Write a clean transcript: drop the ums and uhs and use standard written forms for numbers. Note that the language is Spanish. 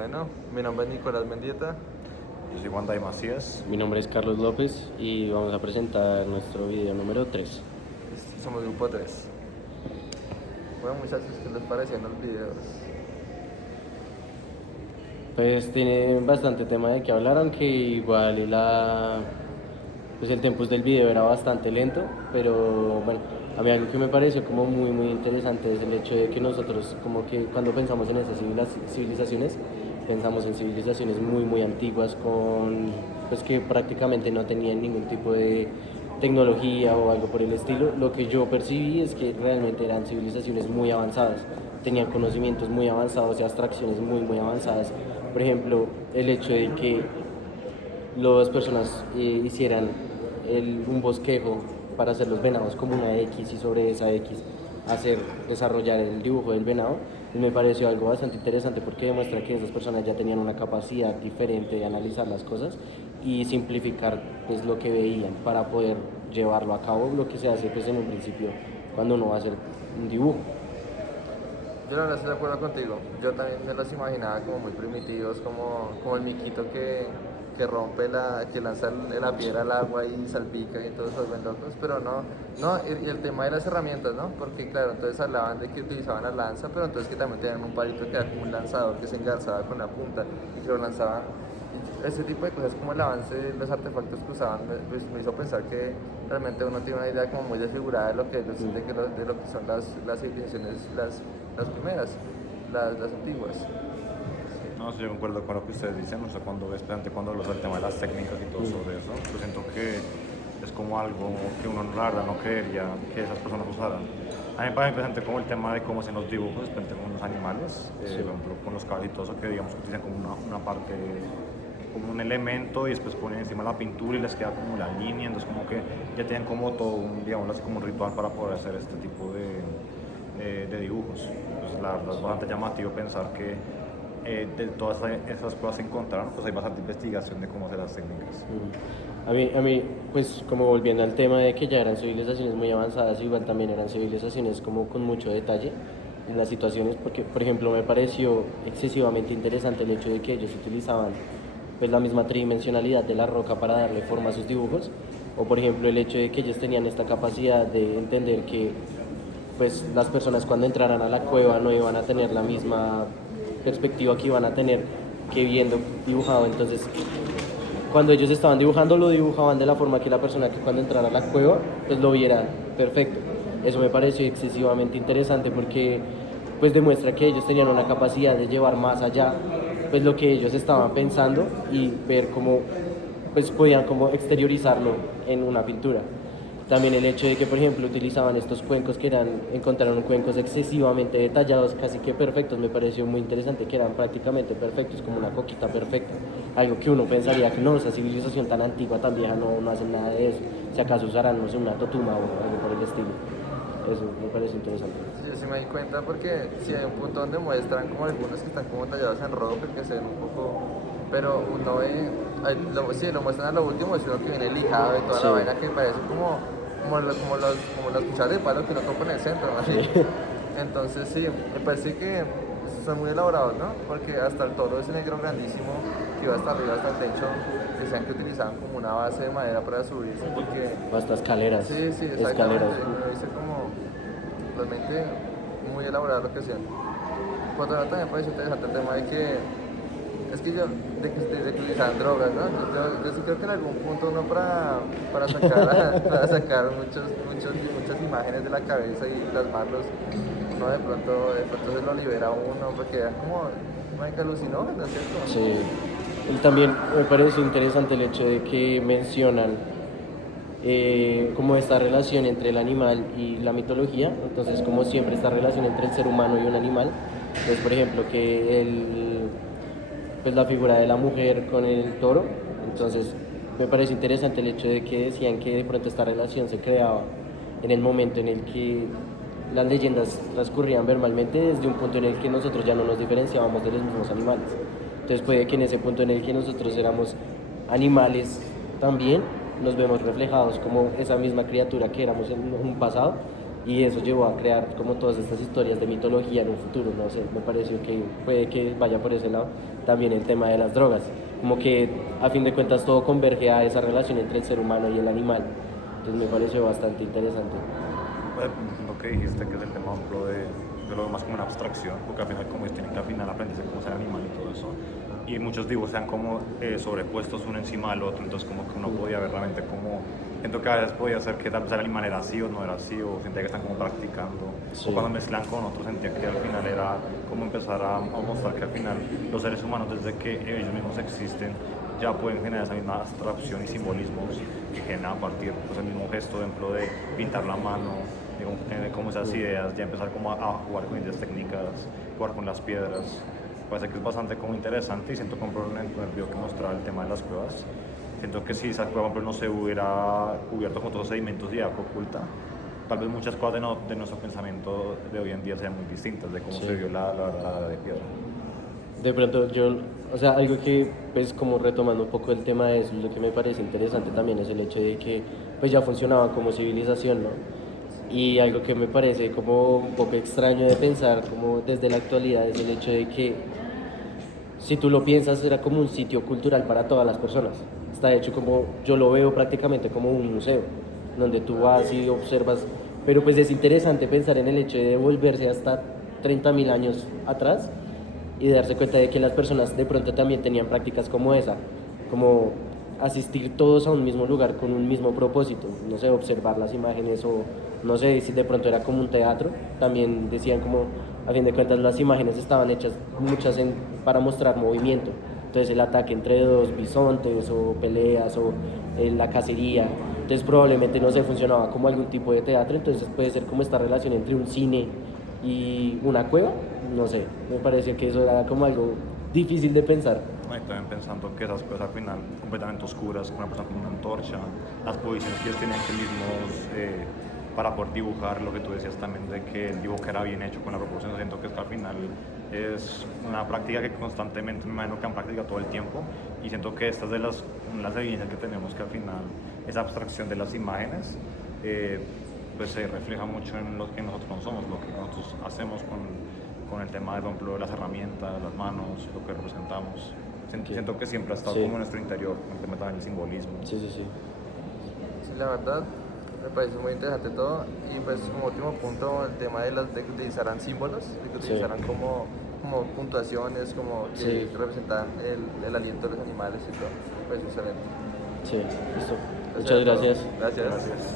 Bueno, mi nombre es Nicolás Mendieta. Yo soy Juan Day Macías. Mi nombre es Carlos López y vamos a presentar nuestro video número 3. Somos grupo 3. Bueno, muchachos, ¿qué les parecían los videos? Pues tiene bastante tema de qué hablar, aunque igual pues el tempus del video era bastante lento, pero bueno, a mí algo que me pareció como muy interesante es el hecho de que nosotros como que cuando pensamos en esas civilizaciones, pensamos en civilizaciones muy antiguas pues que prácticamente no tenían ningún tipo de tecnología o algo por el estilo. Lo que yo percibí es que realmente eran civilizaciones muy avanzadas, tenían conocimientos muy avanzados y abstracciones muy avanzadas. Por ejemplo, el hecho de que las personas hicieran un bosquejo para hacer los venados como una X y sobre esa X desarrollar el dibujo del venado, pues me pareció algo bastante interesante porque demuestra que esas personas ya tenían una capacidad diferente de analizar las cosas y simplificar pues lo que veían para poder llevarlo a cabo, lo que se hace pues en un principio cuando uno va a hacer un dibujo. Yo la verdad estoy de acuerdo contigo. Yo también me los imaginaba como muy primitivos, como el miquito que rompe que lanza la piedra al agua y salpica y todos esos ven locos, pero no, y el tema de las herramientas, ¿no? Porque claro, entonces hablaban de que utilizaban la lanza, pero entonces que también tenían un palito que era como un lanzador que se engarzaba con la punta y que lo lanzaban. Ese tipo de cosas como el avance de los artefactos que usaban me hizo pensar que realmente uno tiene una idea como muy desfigurada de lo que, de lo que son las civilizaciones, las primeras, las antiguas. No, sí, yo concuerdo con lo que ustedes dicen, o sea, cuando ves cuando hablas del tema de las técnicas y todo sobre eso, yo siento que es como algo que uno la verdad no creería que esas personas usaran. A mí me parece interesante como el tema de cómo hacen los dibujos, especialmente con los animales, por ejemplo, con los caballos y todo eso, que digamos que utilizan como una parte, como un elemento y después ponen encima la pintura y les queda como la línea, entonces como que ya tienen como todo un, digamos así, como un ritual para poder hacer este tipo de dibujos. Entonces la verdad es bastante llamativo pensar que de todas esas pruebas se encontraron, pues hay bastante investigación de cómo hacer las técnicas. A mí, pues como volviendo al tema de que ya eran civilizaciones muy avanzadas, igual también eran civilizaciones como con mucho detalle en las situaciones, porque por ejemplo me pareció excesivamente interesante el hecho de que ellos utilizaban pues la misma tridimensionalidad de la roca para darle forma a sus dibujos, o por ejemplo el hecho de que ellos tenían esta capacidad de entender que pues las personas cuando entraran a la cueva no iban a tener la misma perspectiva que iban a tener que viendo dibujado. Entonces cuando ellos estaban dibujando lo dibujaban de la forma que la persona que cuando entrara a la cueva pues lo viera perfecto. Eso me pareció excesivamente interesante porque pues demuestra que ellos tenían una capacidad de llevar más allá pues lo que ellos estaban pensando y ver cómo pues podían como exteriorizarlo en una pintura. También el hecho de que, por ejemplo, utilizaban estos cuencos encontraron cuencos excesivamente detallados, casi que perfectos, me pareció muy interesante, que eran prácticamente perfectos, como una coquita perfecta. Algo que uno pensaría que no, esa civilización tan antigua, tan vieja, no hacen nada de eso. Si acaso usarán, no sé, una totuma o algo por el estilo. Eso me parece interesante. Sí, yo sí me di cuenta porque sí hay un punto donde muestran como algunos que están como tallados en roca, que se ven un poco, pero uno ve, sí, lo muestran a lo último, es uno que viene lijado y toda la vaina que parece como las cucharas de palo que uno compra en el centro, ¿no? Sí. Entonces sí, me parece que son muy elaborados, ¿no? Porque hasta el toro ese negro grandísimo que iba hasta arriba, hasta el techo, decían que utilizaban como una base de madera para subirse, porque... Hasta escaleras. Sí, exactamente. Escaleras. Uno dice como realmente muy elaborado lo que hacían. Por otro lado, también me parece interesante el tema de que es que de que utilizaban drogas, ¿no? Yo sí creo que en algún punto uno para sacar muchas imágenes de la cabeza y plasmarlos, uno de pronto se lo libera a uno, porque era como una alucinógeno, ¿cierto? Sí. Y también me parece interesante el hecho de que mencionan como esta relación entre el animal y la mitología, entonces como siempre esta relación entre el ser humano y un animal, pues por ejemplo que pues la figura de la mujer con el toro, entonces me parece interesante el hecho de que decían que de pronto esta relación se creaba en el momento en el que las leyendas transcurrían verbalmente desde un punto en el que nosotros ya no nos diferenciábamos de los mismos animales. Entonces puede que en ese punto en el que nosotros éramos animales también nos vemos reflejados como esa misma criatura que éramos en un pasado y eso llevó a crear como todas estas historias de mitología en un futuro, no sé, me pareció que puede que vaya por ese lado. También el tema de las drogas, como que a fin de cuentas todo converge a esa relación entre el ser humano y el animal, entonces me pareció bastante interesante. Lo que dijiste que es el tema, por ejemplo, de lo más como una abstracción, porque al final como ellos tienen que al final aprenderse cómo ser animal y todo eso, y muchos dibujos sean como sobrepuestos uno encima del otro, entonces como que uno podía ver realmente como, siento que a veces podía ser que tal vez el animal era así o no era así, o sentía que están como practicando, Sí. o cuando mezclan con otro sentía que al final era como empezar a mostrar que al final los seres humanos desde que ellos mismos existen ya pueden generar esa misma abstracción y simbolismos que generan a partir pues el mismo gesto, por ejemplo, de pintar la mano, de cómo tener como esas ideas, ya empezar como a jugar con ideas técnicas, jugar con las piedras. Parece que es bastante como interesante y siento como en el primer video que mostraba el tema de las cuevas. Siento que si esa cueva por ejemplo, no se hubiera cubierto con todos los sedimentos y agua oculta, tal vez muchas cosas de nuestro pensamiento de hoy en día sean muy distintas de cómo Sí. se vio la de piedra. De pronto yo, o sea, algo que pues como retomando un poco el tema de eso, lo que me parece interesante también es el hecho de que pues ya funcionaban como civilización, ¿no? Y algo que me parece como un poco extraño de pensar como desde la actualidad es el hecho de que si tú lo piensas era como un sitio cultural para todas las personas. Está hecho como, yo lo veo prácticamente como un museo, donde tú vas y observas, pero pues es interesante pensar en el hecho de volverse hasta 30.000 años atrás y de darse cuenta de que las personas de pronto también tenían prácticas como esa, como asistir todos a un mismo lugar con un mismo propósito, no sé, observar las imágenes o no sé si de pronto era como un teatro, también decían como, a fin de cuentas las imágenes estaban hechas muchas para mostrar movimiento, entonces el ataque entre dos bisontes o peleas o la cacería, entonces probablemente no sé, funcionaba como algún tipo de teatro, entonces puede ser como esta relación entre un cine y una cueva, no sé, me pareció que eso era como algo difícil de pensar. ¿No? Y también pensando que esas cosas al final completamente oscuras, con una persona con una antorcha, las posiciones que ellos tienen que mismos para poder dibujar, lo que tú decías también de que el dibujo era bien hecho con la proporción, siento que es que al final es una práctica que constantemente me imagino que han practicado todo el tiempo y siento que esta es de las evidencias que tenemos que al final esa abstracción de las imágenes pues se refleja mucho en lo que nosotros no somos, lo que nosotros hacemos con el tema de, por ejemplo, las herramientas, las manos, lo que representamos. Siento que siempre ha estado Sí. como en nuestro interior, con el tema también del simbolismo. Sí, sí, sí. Sí, la verdad, me parece muy interesante todo. Y pues como último punto, el tema de que utilizaran símbolos, de que Sí. utilizaran como puntuaciones, como que Sí. representan el aliento de los animales y todo. Pues excelente. Sí, listo. Eso Muchas era todo. gracias. Gracias. Gracias.